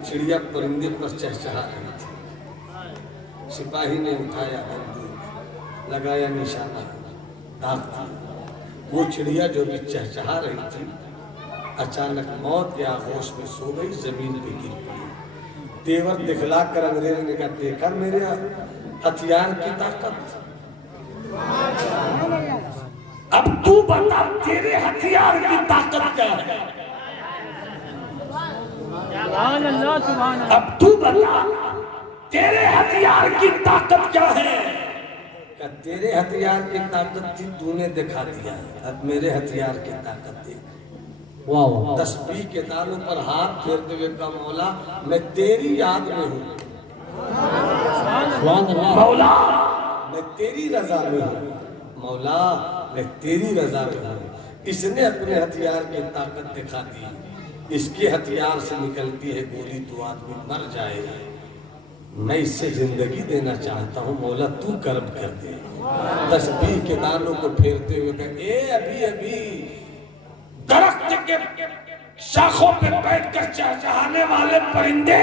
चिड़िया परिंदे पर चहचहा रही थी। सिपाही ने उठाया बंदूक, लगाया निशाना, दाग दिया। वो चिड़िया जो भी चहचहा रही थी अचानक मौत के आगोश में सो गई, जमीन पे गिर पड़ी। तेवर दिखला कर अंग्रेज ने कहा, देखा मेरे हथियार की ताकत। अब तू बता तेरे हथियार की ताकत क्या है? अब तू बता तेरे हथियार की ताकत क्या है? क्या तेरे हथियार की ताकत थी, तूने दिखा दिया। अब मेरे हथियार की ताकत थी। तस्बीह के तालों पर हाथ फेरते हुए कहा, मौला मैं तेरी याद में हूँ, मौला मैं तेरी रजा में हूँ, मौला मैं तेरी रजा में हूँ। इसने अपने हथियार की ताकत दिखा दी। इसके हथियार से निकलती है गोली तो आदमी मर जाएगा। मैं इससे जिंदगी देना चाहता हूँ, मौला तू कर्म कर दे। तस्बीह के दानों को फेरते हुए कहे, अभी अभी दरख्त के शाखों पे बैठकर चहचहाने वाले परिंदे,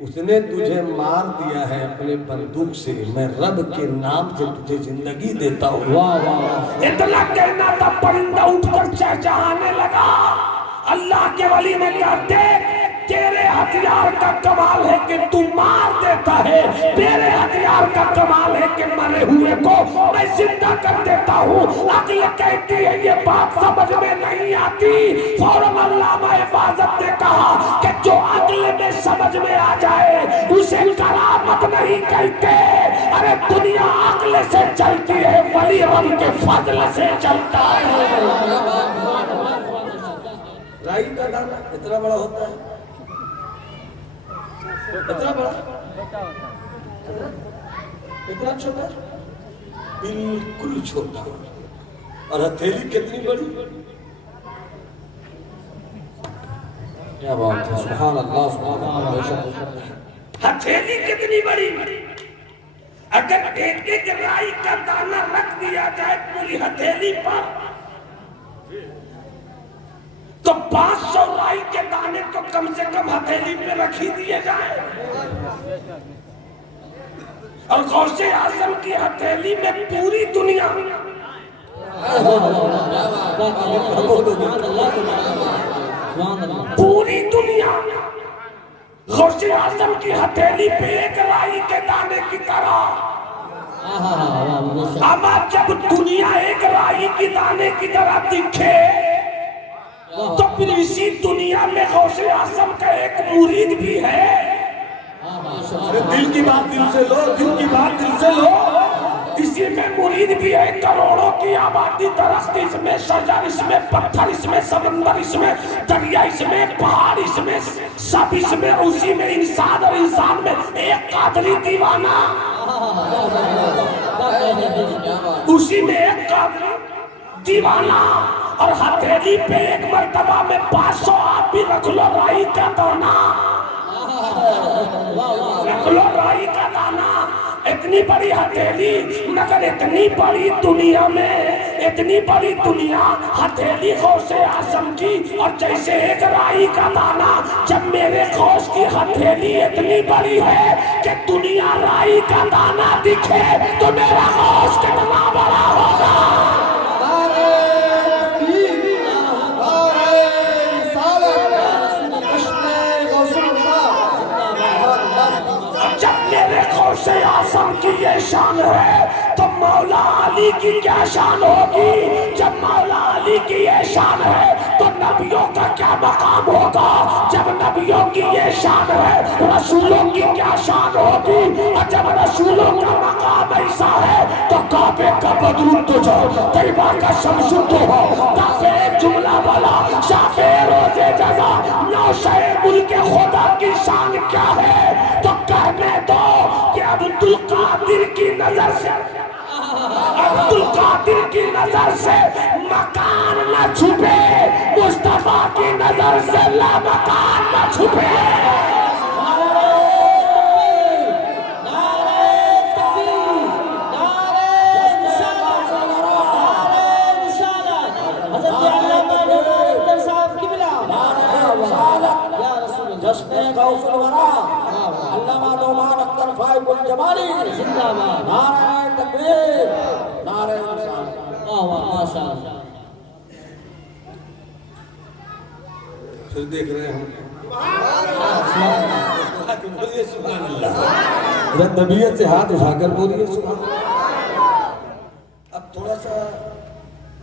उसने तुझे मार दिया है अपने बंदूक से। मैं रब के नाम से तुझे जिंदगी देता हूँ। वाह वाह, इतना कहना था, परिंदा उठकर चहचहाने लगा। अल्लाह के वली ने कहा, तेरे हथियार का कमाल है कि तू मार देता है, मेरे हथियार का कमाल है कि मरे हुए को मैं जिंदा कर देता हूँ। अक्ल कहती है ये बात समझ में नहीं आती। फौरन अल्लामा हिफाजत ने कहा कि जो अक्ल में समझ में आ जाए उसे करामत नहीं कहते। अरे दुनिया अक्ल से चलती है, वली रब के फजल से चलता है। राई का दाना इतना बड़ा होता है, इतना बड़ा, इतना छोटा, बिल्कुल छोटा। और हथेली कितनी बड़ी, क्या बात है, सुभान अल्लाह सुभान अल्लाह। हथेली कितनी बड़ी, अगर एक एक राई का दाना रख दिया जाए पूरी हथेली पर तो 500 राई के दाने तो कम से कम हथेली पे रख ही दिए जाए। और गौसे आजम की हथेली में पूरी दुनिया, पूरी दुनिया गौसे आजम की हथेली पे एक राई के दाने की तरह। अब जब दुनिया एक राई की दाने की तरह दिखे तो फिर इसी दुनिया में गौसे आजम का एक मुरीद भी है। दिल की बात दिल से लो, दिल की बात दिल से लो। इसी में मुरीद भी है। करोड़ों की आबादी, दरख्त इसमें, शजर इसमें, पत्थर इसमें, समंदर इसमें, दरिया इसमें, पहाड़ इसमें, सब इसमें, उसी में इंसान, और इंसान में एक कादरी दीवाना, उसी में एक कादरी दीवाना। और हथेली पे एक मर्तबा में 500 आप भी रख लो राई का दाना, रख लो राई का दाना। इतनी बड़ी हथेली, मगर इतनी बड़ी दुनिया में, इतनी बड़ी दुनिया हथेली गौसे आजम की। और जैसे एक राई का दाना, जब मेरे गौस की हथेली इतनी बड़ी है कि दुनिया राई का दाना दिखे तो मेरा गौस कितना बड़ा होगा। गौसे आजम की ये शान है तो मौला अली की क्या शान होगी। जब मौला अली की ये शान है तो नबियों का क्या मकाम होगा। जब नबियों की ये शान है रसूलों की क्या शान होगी। और जब रसूलों का मकाम ऐसा है तो काबे का बदरू तुझो, तैयबा का शमसु तो हो, काफे जुमला वाला शाफे रोजे जजा, नौशे मुल्क खुदा की शान क्या है। तो कहने दो कि अब्दुल कादिर की नजर से, अब्दुल कादिर की नजर से मकान न छुपे, मुस्तफा की नजर से लामकान न छुपे। कहते हैं गौसुल वरा अल्लामा नौमान अख्तर फाइकुल जमाली जिंदाबाद। नारे तकबीर, नारे रिसालत। वाह वाह माशाअल्लाह। फिर देख रहे हैं बोलिए सुभान अल्लाह। तबीयत से हाथ उठाकर बोलिए सुभान अल्लाह। अब थोड़ा सा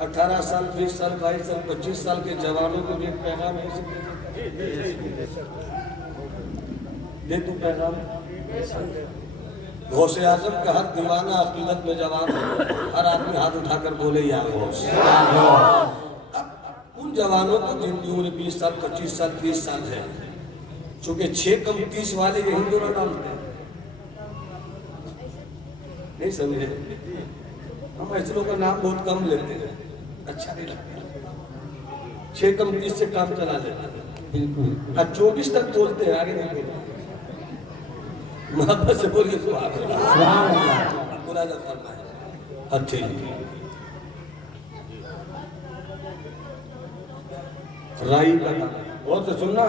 18 साल 20 साल 22 साल 25 साल के जवानों को भी पैगाम है, दे तू पैगाम। गौसे आजम का हर दीवाना अकीदत में जवान है, हर आदमी हाथ उठाकर बोले या गौस। अब उन जवानों को जिनकी उम्र 20 साल 25 साल 30 साल है, चूंकि 6 कम 30 वाले ये हिंदू डालते हैं, नहीं समझे? हम ऐसे लोगों का नाम बहुत कम लेते हैं, अच्छा नहीं लगता। 6 कम 30 से काम चला लेते हैं बिल्कुल। अब 24 तक बोलते हैं, आगे नहीं बोलते। मोहब्बत से बोलिए सुभान अल्लाह। बुरा न फरमाए। अच्छे जी राई का नाम और से सुनना,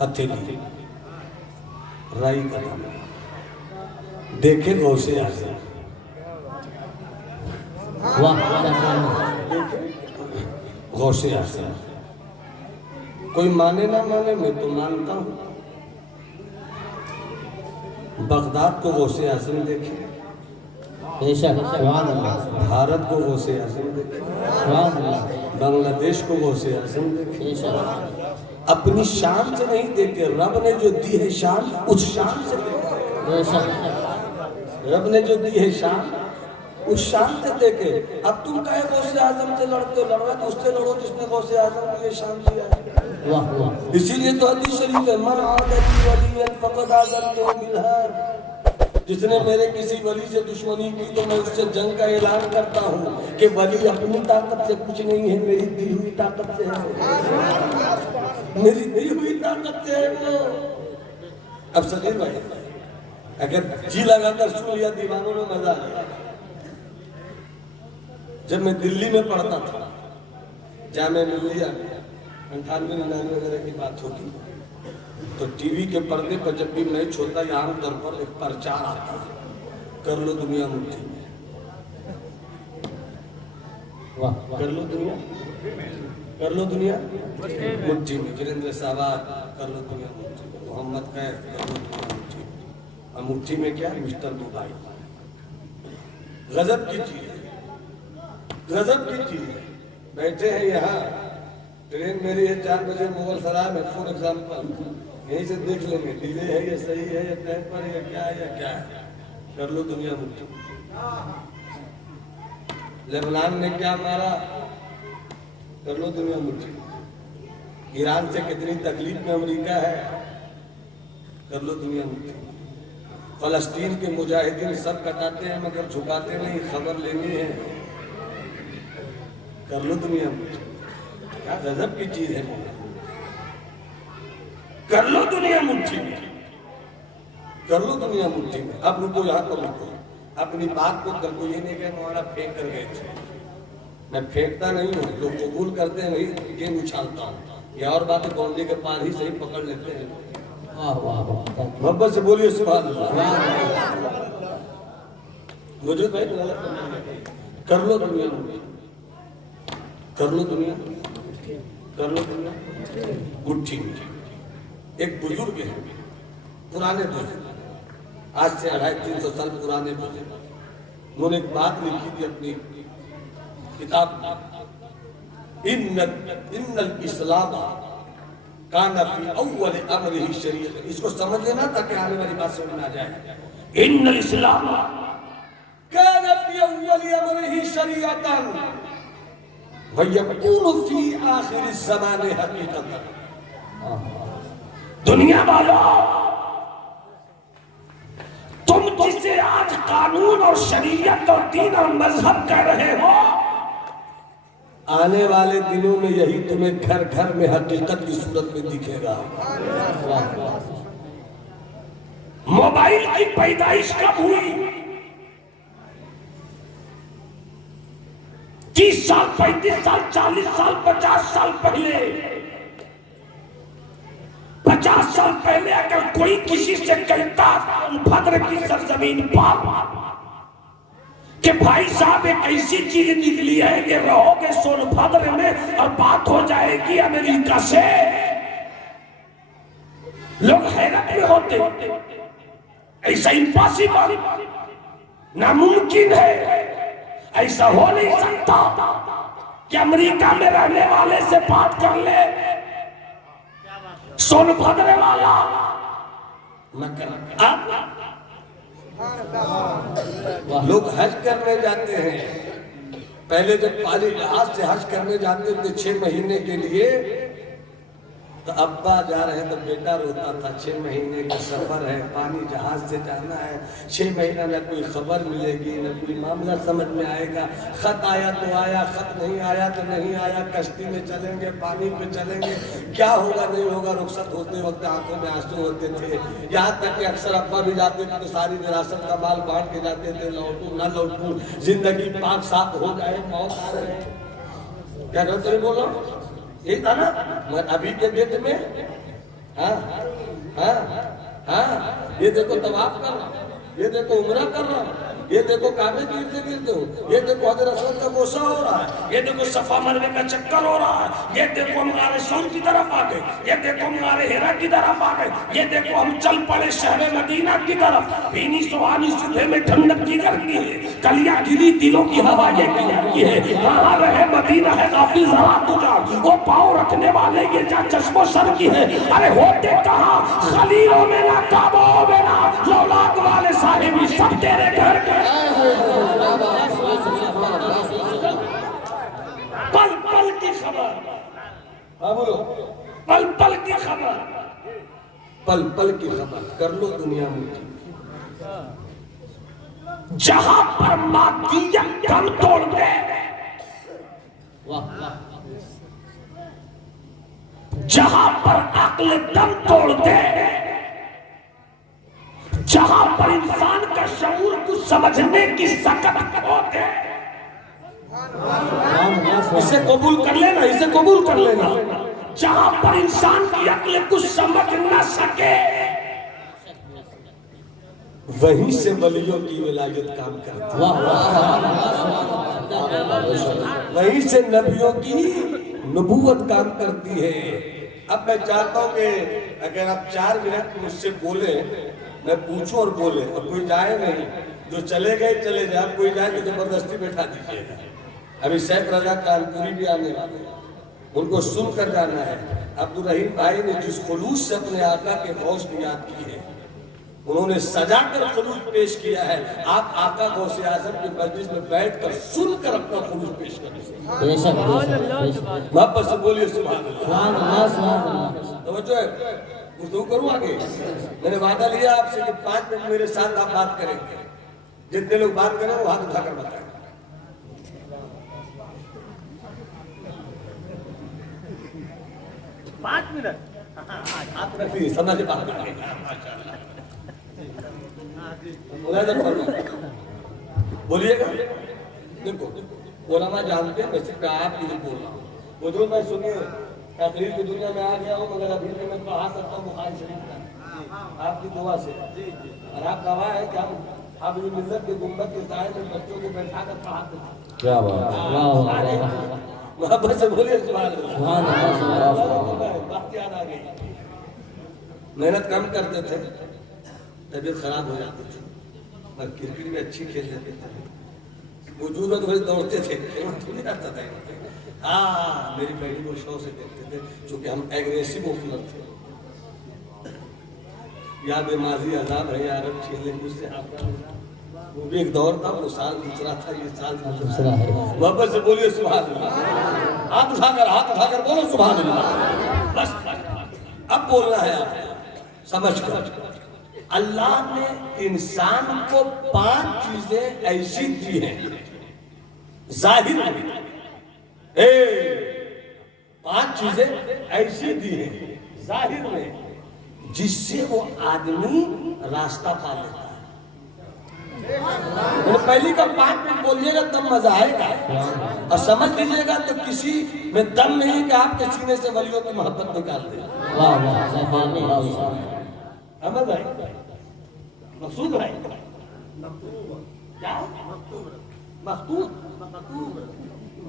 हथेली राई का नाम देखे गौसे आजम। गौसे आजम कोई माने ना माने, मैं तो मानता हूं। बगदाद को गौसे आजम देखे, भारत को गौसे आजम देखे, बांग्लादेश को गौसे आजम देखे। अपनी शान से नहीं देखे, रब ने जो दी है शान उस शान से देखे। रब ने जो दी है शान उस शान से देखे। अब तुम कहे गौसे आजम से लड़ते हो, लड़ रहे तो उससे लड़ो जिसने गौसे आजम को ये शान दिया है। इसीलिए तो हदीस शरीफ है, मन आदमी वलियन फक़द आज़नतहु बिल-हर्ब। जिसने मेरे किसी वली से दुश्मनी की तो मैं उससे जंग का ऐलान करता हूँ कि वली अपनी ताकत से कुछ नहीं है, मेरी दी हुई ताकत से है, मेरी दी हुई ताकत से है वो। अब सलीम भाई अगर जी लगाकर सुन लिया दीवानों में मजा आया। जब मैं दिल्ली में पढ़ता था, जामिया मिल्लिया 98-99 वगैरह की बात होगी, तो टीवी के पर्दे पर जब भी मैच होता है आमतौर पर एक प्रचार आता है, कर लो दुनिया मुट्ठी में। कर लो दुनिया, कर लो दुनिया मुट्ठी में। वीरेंद्र सहवाग कर लो दुनिया मुट्ठी में, मोहम्मद कैफ कर लो दुनिया मुट्ठी में। और मुट्ठी में क्या, मिस्टर दुबई। गजब की चीज है, गजब की चीज है। बैठे हैं यहाँ, ट्रेन मेरी है 4 बजे मुगल सराय में, फॉर एग्जाम्पल यहीं से देख लेंगे डिले है या सही है या टाइम पर या क्या है या क्या है। कर लो दुनिया मुट्ठी। लेबनान ने क्या मारा, कर लो दुनिया मुट्ठी। ईरान से कितनी तकलीफ में अमेरिका है, कर लो दुनिया मुट्ठी। फलस्तीन के मुजाहिदीन सब कटाते हैं मगर झुकाते नहीं, खबर लेनी है, कर लो दुनिया मुट्ठी। क्या गजब की चीज है, कर लो दुनिया मुट्ठी में, कर लो दुनिया मुट्ठी में। अब रुको, यहाँ पर रुको, अपनी बात को कर को ये नहीं कह हमारा फेंक कर गए थे। मैं फेंकता नहीं हूँ, लोग कबूल करते हैं, वही गेंद उछालता हूँ। ये और बात बाउंड्री के पार ही सही पकड़ लेते हैं। मोहब्बत से बोलिए सुभान अल्लाह। मुझे भाई कर लो दुनिया मुट्ठी, कर लो दुनिया, कर लो दुनिया मुट्ठी में। एक बुजुर्ग है, पुराने बुजुर्ग, आज से 250-300 साल पुराने बुजुर्ग, उन्होंने एक बात लिखी थी अपनी किताब में, इन्नल इस्लाम काना फी अव्वल अमरिही शरीयत। इसको समझ लेना ताकि आने वाली बात समझ में आ जाए। इन्नल इस्लाम काना फी अव्वल अमरिही शरीयतन व यकूनु फी आखिर ज़माने हकीकतन। दुनिया वालों, तुम जिसे आज कानून और शरीयत और दीन और मजहब कह रहे हो, आने वाले दिनों में यही तुम्हें घर घर में हकीकत की सूरत में दिखेगा। मोबाइल की पैदाइश कब हुई? 30 साल 35 साल 40 साल 50 साल पहले 50 साल पहले अगर कोई किसी से कहता सोनभद्र की सरजमीन पर कि भाई साहब एक ऐसी चीज निकली है कि रहोगे सोनभद्र में और बात हो जाएगी अमेरिका से, लोग हैरत में होते। ऐसा इम्पॉसिबल, नामुमकिन है, ऐसा हो नहीं सकता कि अमेरिका में रहने वाले से बात कर ले सोनभद्र वाला। लोग हज करने जाते हैं, पहले जब पाली जहाज से हज करने जाते थे 6 महीने के लिए, तो अब्बा जा रहे हैं तो बेटा रोता था। 6 महीने का सफर है, पानी जहाज से जाना है, 6 महीना न कोई खबर मिलेगी, न कोई मामला समझ में आएगा। खत आया तो आया, खत नहीं आया तो नहीं आया, कश्ती में चलेंगे, पानी पे चलेंगे, क्या होगा नहीं होगा। रुखसत होते वक्त आंखों में आंसू होते थे। यहाँ तक कि अक्सर अब्बा भी जाते थे तो सारी विरासत का माल बांट के जाते थे, लौटू ना लौटू, जिंदगी पाक साफ हो जाए, मौत आ रहे। क्या कहते बोलो, यही था ना। मैं अभी के डेट में हाँ हाँ हाँ, ये देखो तवाफ कर रहा, ये देखो उम्रा कर रहा, ये देखो काबे गिरते गिरते हो, ये देखो हजरत असवद का बोसा हो रहा है, ये देखो सफा मरवे का चक्कर हो रहा है, ये देखो हमारे सौर की तरफ आ गए, ये देखो हमारे हेरा की तरफ आ गए, ये देखो हम चल पड़े शहर मदीना की तरफ। भीनी सुहानी सुबह में ठंडक की गर्मी है, कलियां गिरी दिलों की हवा ये की है। कहाँ रहे मदीना है काफी जरा तुझा, वो पाँव रखने वाले ये जा चश्मो सर की है। अरे होते कहाँ खलीलों में ना काबों में ना लौलाद वाले साहिब सब तेरे घर के। पल पल की खबर, हाँ बोलो, पल पल की खबर, पल पल की खबर कर लो दुनिया में। जहां पर मादियत दम तोड़ दे, जहां पर अक्ल दम तोड़ दे, जहां पर इंसान का शऊर को समझने की सकत होते, इसे कबूल कर लेना, इसे कबूल कर लेना। जहां पर इंसान की अक्ल कुछ समझ न सके, वहीं से वलियों की विलायत काम करती है, वहीं से नबियों की नबूवत काम करती है। अब मैं चाहता हूं कि अगर आप 4 मिनट मुझसे बोले, मैं पूछूं और बोले, और कोई जाए नहीं, जो चले गए चले जाए, कोई जाए तो जबरदस्ती बैठा दीजिएगा। अभी शेख रजा कानपुरी भी आने वाले हैं, उनको सुनकर जाना है। अब्दुल रहीम भाई ने जिस खुलूस से अपने आका के गौस की याद की है, उन्होंने सजा कर खुलूस पेश किया है। आप आका गौसे आजम के मजलिस में बैठकर सुनकर अपना खुलूस पेश करें। वापस से बोलिए सुभान अल्लाह। तो उर्दू करूँ आगे। मैंने वादा लिया आपसे कि 5 मिनट मेरे साथ आप बात करेंगे, जितने लोग बात करें वो हाथ उठाकर बताएं। पाँच मिनट हाथ रखिए, समझ बात बोलिएगा। देखो ओलामा जानते हैं, वैसे आप भी बोल रहा हूँ। वो जो मैं सुनिए तकरीर की दुनिया में आ गया हूँ, मगर अभी भी मैं पढ़ा सकता हूँ बुखारी शरीफ का आपकी दुआ से। और आप गवाह है कि हम आप मिल्लत के गुंबद के साए में बच्चों को बैठा कर पढ़ाते थे। क्या बात, मोहब्बत से बोलिए सुभान अल्लाह। बात याद आ गई। मेहनत कम करते थे, तबीयत खराब हो जाती थी, और क्रिकेट भी अच्छी खेल लेते थे, वजूद में थोड़ी दौड़ते थे, थोड़ी आता था। हाँ, मेरी बहनी को शौक से देखते थे, चूंकि हम एग्रेसिव ओपनर थे। याद माजी आजाद है यार, खेलने मुझसे वो भी एक दौर था, वो साल दूसरा था, ये साल दूसरा है। वापस से बोलिए सुभान अल्लाह। हाथ उठाकर बोलो सुभान अल्लाह। बस अब बोलना है आपको समझ कर। अल्लाह ने इंसान को 5 चीजें ऐसी दी हैं जाहिर में, 5 चीजें ऐसी दी हैं जाहिर में, जिससे वो आदमी रास्ता पा लेता है। तो पहली का 5 मिनट बोलिएगा तब मजा आएगा। और समझ लीजिएगा तो किसी में दम नहीं कि आपके सीने से वलियों की मोहब्बत निकाल दे। वाह वाह मेहरबानी है। अहमद भाई, मकसूद भाई, क्या मकतूब,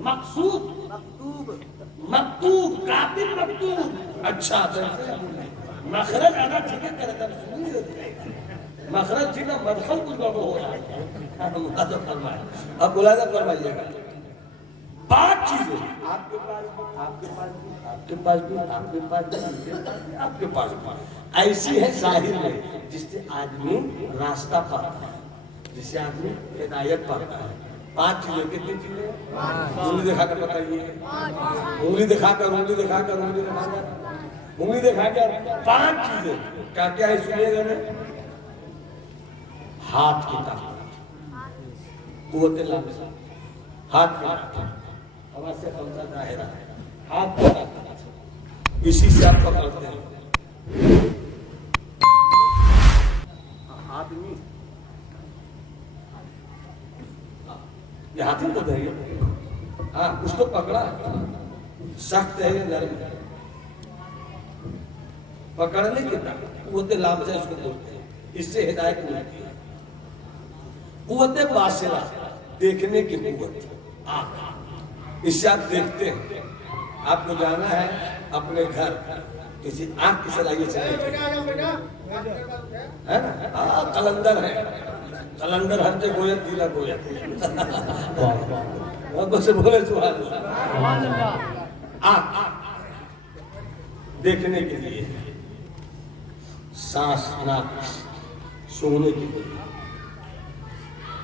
मकसूद, मकतूब, कातिल मकतूब। अच्छा, मखरज आधा ठीक है, मखरज ठीक है, मदखल कुछ गड़बड़ हो रहा है। अब मुलाजा फरमाइएगा। 5 चीजें आपके पास भी, आपके पास भी, आपके पास भी, आपके पास भी, आपके पास भी ऐसी है जाहिर में जिससे आदमी रास्ता पाता है, जिससे आदमी हिदायत पाता है। 5 चीजें, कितनी चीजें? उंगली दिखाकर बताइए। उंगली दिखाकर, उंगली दिखाकर, उंगली दिखाकर, उंगली दिखाकर 5 चीजें क्या क्या है सुनिएगा ना। हाथ की ताकत, कुव्वत लामसा, हाथ की ताकत, हवा से कौन-सा दायरा है, हाथ की ताकत, इसी से आप पकड़ते हैं। आदमी ये हाथी तो है, हाँ उसको पकड़ा, सख्त है नरम है, पकड़ने की ताकत, कुव्वत लामसा इसको बोलते हैं। इससे हिदायत मिलती है। कुव्वत बासिरा, देखने की कुव्वत, आँख, इससे आप देखते हैं। आपको जाना है अपने घर, किसी आँख की सलाइए से है ना, कलंदर है, कलंदर हर जगह गोयत दिला गोयत से बोले सुभान अल्लाह। आँख देखने के लिए, सांस नाक सूंघने के लिए,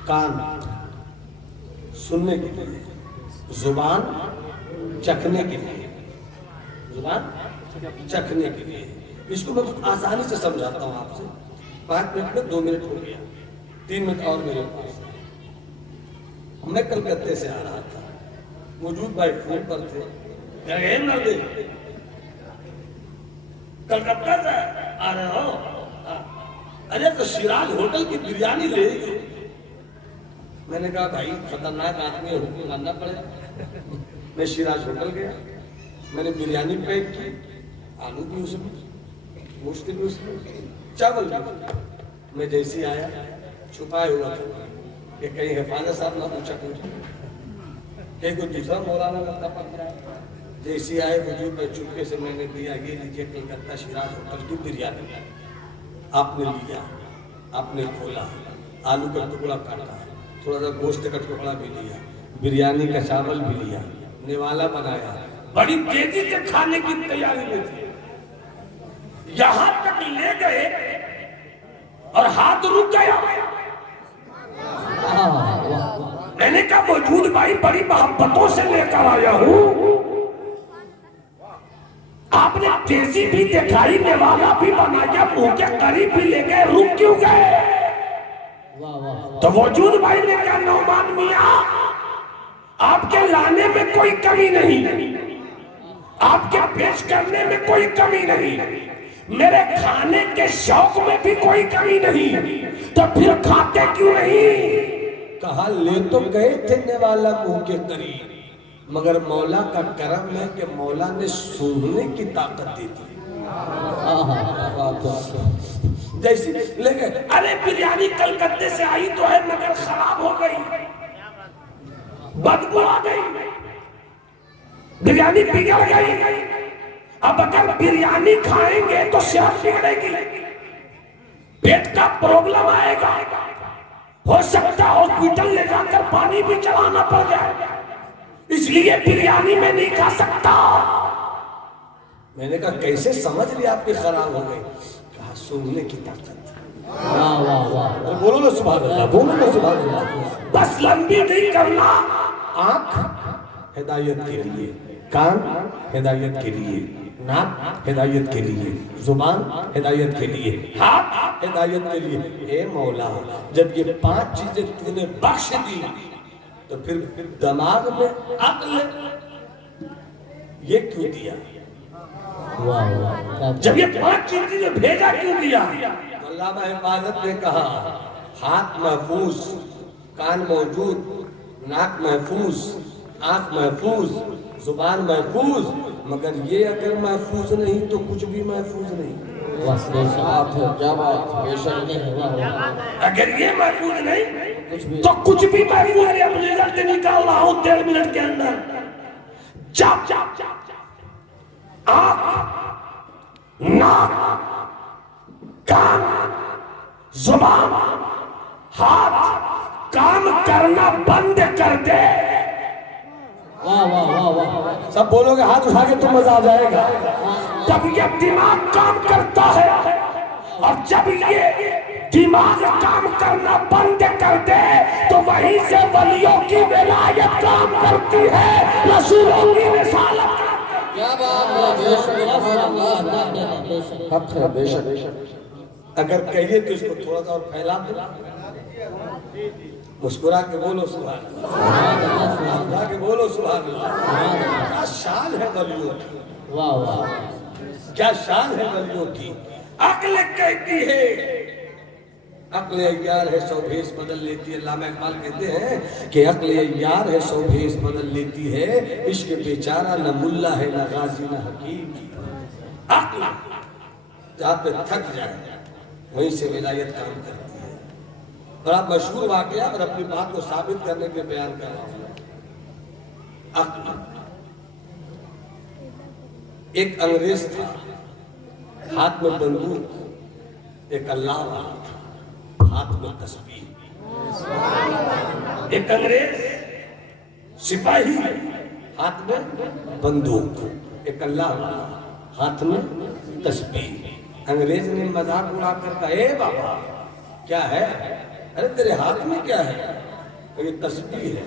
कान सुनने के लिए, जुबान चखने के लिए, जुबान चखने के लिए। इसको मैं बहुत आसानी से समझाता हूँ आपसे। 5 मिनट में 2 मिनट हो गया, 3 मिनट और मेरे पास। मैं कलकत्ते से आ रहा था, मौजूद भाई फोन पर थे, कलकत्ता से आ रहे हो? अरे तो सिराज होटल की बिरयानी ले। मैंने कहा भाई खतरनाक आदमी है, मानना पड़ेगा। मैं सिराज होटल गया, मैंने बिरयानी पैक की, आलू भी उसमें, गोश्त भी उसमें, चावल भी। मैं जैसे आया छुपाए हुआ था कि कहीं हिफाजत साहब ना पूछा कुछ, कहीं कोई दूसरा मौलाना लगता पड़ रहा है। जैसे आए वजूद में चुपके से मैंने दिया, ये लीजिए कलकत्ता सिराज होटल की बिरयानी। आपने लिया, आपने खोला, आलू का टुकड़ा काटा, थोड़ा सा गोश्त का टुकड़ा भी लिया, बिरयानी का चावल भी लिया, निवाला बनाया, बड़ी तेजी से खाने की तैयारी में थे। यहां तक ले गए और हाथ रुक गया। मैंने कहा मौजूद भाई बड़ी मोहब्बतों से लेकर आया हूं, आपने तेजी भी दिखाई, निवाला भी बनाया, मुंह के करीब भी ले गए, रुक क्यों गए? तो मौजूद भाई ने कहा नौमान मियां, आपके लाने में कोई कमी नहीं, आपके पेश करने में कोई कमी नहीं, मेरे खाने के शौक में भी कोई कमी नहीं, तो फिर खाते क्यों नहीं? कहा ले तो गए थे निवाला मुंह के करीब, मगर मौला का करम है कि मौला ने सूंघने की ताकत दी थी। जैसे ले गए, अरे बिरयानी कलकत्ते से आई तो है मगर खराब हो गई, बदबू आ गई, बिरयानी बिगड़ गई। अब अगर बिरयानी खाएंगे तो सेहत बिगड़ेगी, पेट का प्रॉब्लम आएगा, हो सकता है हॉस्पिटल ले जाकर पानी भी चलाना पड़ जाए, इसलिए बिरयानी में नहीं खा सकता। मैंने कहा कैसे समझ लिया आपकी खराब हो गई? कहा सूंघने की ताकत। वाह वाह वाह, बोलो ना सुभान अल्लाह, बोलो ना सुभान अल्लाह। बस लंबी नहीं करना। आंख हिदायत के लिए, कान हिदायत के लिए, नाक हिदायत के लिए, जुबान हिदायत के लिए, हाथ हिदायत के लिए। ए मौला, जब ये 5 चीजें तूने बख्श दी तो फिर दिमाग में अक्ल ये क्यों दिया? वाह वाह, जब ये 5 चीजें भेजा क्यों दिया? अल्लामा हिफाजत ने कहा हाथ महफूज, कान मौजूद, नाक महफूज, आंख महफूज, जुबान महफूज, मगर ये अगर महफूज नहीं तो कुछ भी महफूज नहीं। बस बात है, क्या बात है, बेशक नहीं है। वाह वाह, अगर ये महफूज नहीं तो कुछ भी महफूज नहीं। अब रिजल्ट निकाल रहा हूं 1.5 मिनट के अंदर। चाप आंख, नाक, कान, जुबान, हाथ काम करना बंद कर दे। वाह वाह वाह वाह, सब बोलोगे हाथ उठा के तो मजा आ जाएगा। तब ये दिमाग काम करता है, और जब ये दिमाग काम करना बंद कर दे तो वहीं से वलियों की विलायत काम करती है, रसूलों की रिसालत। क्या बात है, बेशक बेशक हक है, बेशक। अगर कहिए तो इसको थोड़ा सा और फैला दो, मुस्कुरा के बोलो सुभान अल्लाह, मुस्कुरा के बोलो सुभान अल्लाह। क्या शान है वलियों की, वाह वाह, क्या शान है वलियों की। अक्ल कहती है, अक्ल अय्यार है 100 भेष बदल लेती है। अल्लामा इकबाल कहते हैं कि अक्ल अय्यार है 100 भेष बदल लेती है, इश्क बेचारा न मुल्ला है न गाजी न हकीम। अक्ल जहाँ पे थक जाए वहीं से विलायत काम करती है। बड़ा मशहूर वाकया और अपनी बात को साबित करने के बयान कर रहा हूं। अक्ल, एक अंग्रेज था, हाथ में बंदूक, एक अल्लाह वाला था, हाथ में तस्बीह। एक अंग्रेज सिपाही, हाथ में बंदूक, एक अल्लाह वाला, हाथ में तस्बीह। अंग्रेज ने मजाक उड़ाकर कहा, ए बाबा क्या है? अरे तेरे हाथ में क्या है? तो ये तस्बीह है,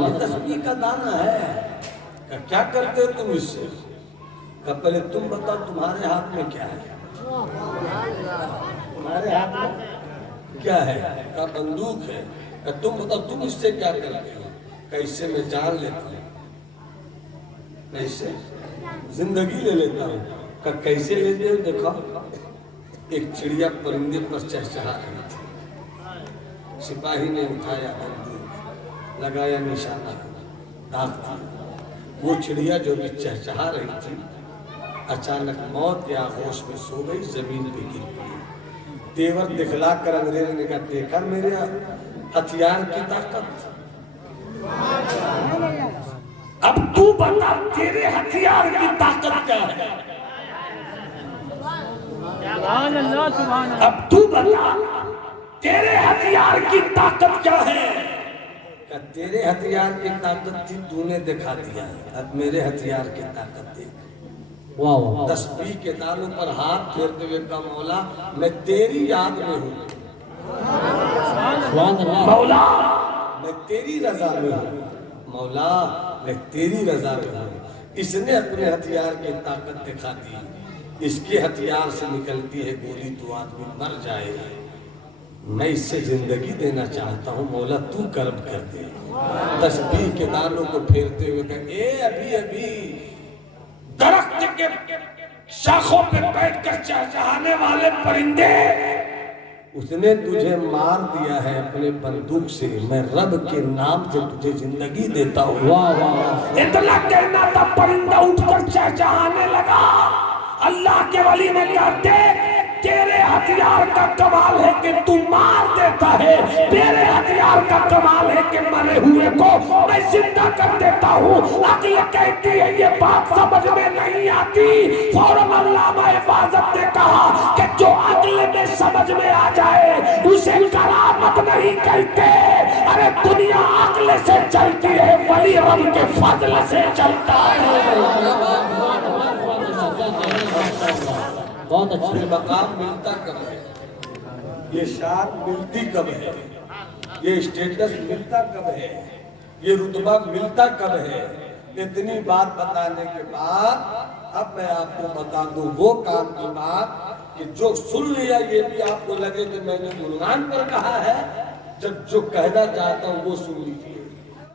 ये तस्बीह का दाना है। क्या करते हो तुम इससे? कब पहले तुम बताओ तुम्हारे हाथ में क्या है? तुम्हारे हाथ में क्या है? का बंदूक है। का तुम बताओ तुम इससे क्या करते हो? कैसे मैं जान लेता हूँ, कैसे जिंदगी ले लेता हूँ। का कैसे लेते हो? देखो, एक चिड़िया परिंदे पर चहचहा रही थी, सिपाही ने उठाया बंदूक, लगाया निशाना, दाग था। वो चिड़िया जो भी चहचहा रही थी अचानक मौत या होश में सो गई, जमीन पे गिर पड़ी। तेवर दिखलाकर अंग्रेज ने कहा, देखा मेरे हथियार की ताकत। अब तू बता तेरे हथियार की ताकत क्या है? अब तू बता तेरे हथियार की ताकत क्या है? क्या तेरे हथियार की ताकत थी, तूने दिखा दिया। अब मेरे हथियार की ताकत थी। वाह वाह, तस्बीह के दानों पर हाथ फेरते हुए का मौला मैं तेरी याद में हूँ, मौला मैं तेरी रजा में हूँ, मौला मैं तेरी रजा में हूँ। इसने अपने हथियार की ताकत दिखा दी। इसके हथियार से निकलती है गोली तो आदमी मर जाएगा। मैं इससे जिंदगी देना चाहता हूँ, मौला तू कर्म कर दे। तस्बीह के दानों को फेरते हुए कहे, ए अभी अभी दरख्त के शाखों पे बैठकर चहचहाने वाले परिंदे, उसने तुझे मार दिया है अपने बंदूक से, मैं रब के नाम से तुझे जिंदगी देता हूँ। वाह वाह, इतना कहना था, परिंदा उठकर चहचहाने लगा। अल्लाह के वली ने कहा, तेरे हथियार का कमाल है कि तू मार देता है, तेरे हथियार का कमाल है कि मरे हुए को मैं जिंदा कर देता हूँ। अक्ल कहती है ये बात समझ में नहीं आती। फौरन अल्लामा हिफाजत ने कहा कि जो अक्ल में समझ में आ जाए उसे करामत नहीं कहते। अरे दुनिया अक्ल से चलती है, वली रब के फजल से चलता है। बहुत अच्छी। ये मकाम मिलता कब है? ये शान मिलती कब है? ये स्टेटस मिलता कब है? ये रुतबा मिलता कब है? इतनी बात बताने के बाद अब मैं आपको बता दूं वो काम की बात कि जो सुन लिया ये भी आपको लगे कि मैंने गुणगान पर कहा है। जब जो कहना चाहता हूं वो सुन लीजिए।